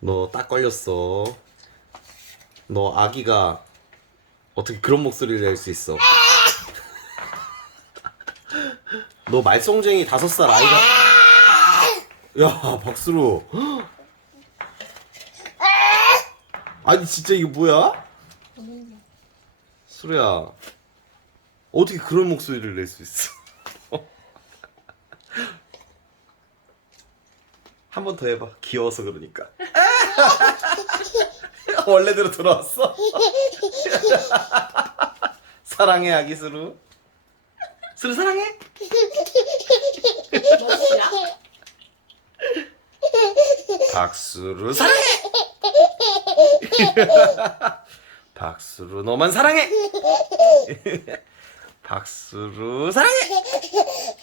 너 딱 걸렸어. 너 아기가 어떻게 그런 목소리를 낼 수 있어? 너 말썽쟁이 다섯 살 아이가 야 박수로 아니 진짜 이거 뭐야? 수루야 어떻게 그런 목소리를 낼 수 있어? 한 번 더 해봐 귀여워서 그러니까 원래대로 돌아왔어? 사랑해 아기 수루 수루 사랑해 멋이야? 박수루 사랑해 박수루 너만 사랑해 박수루 사랑해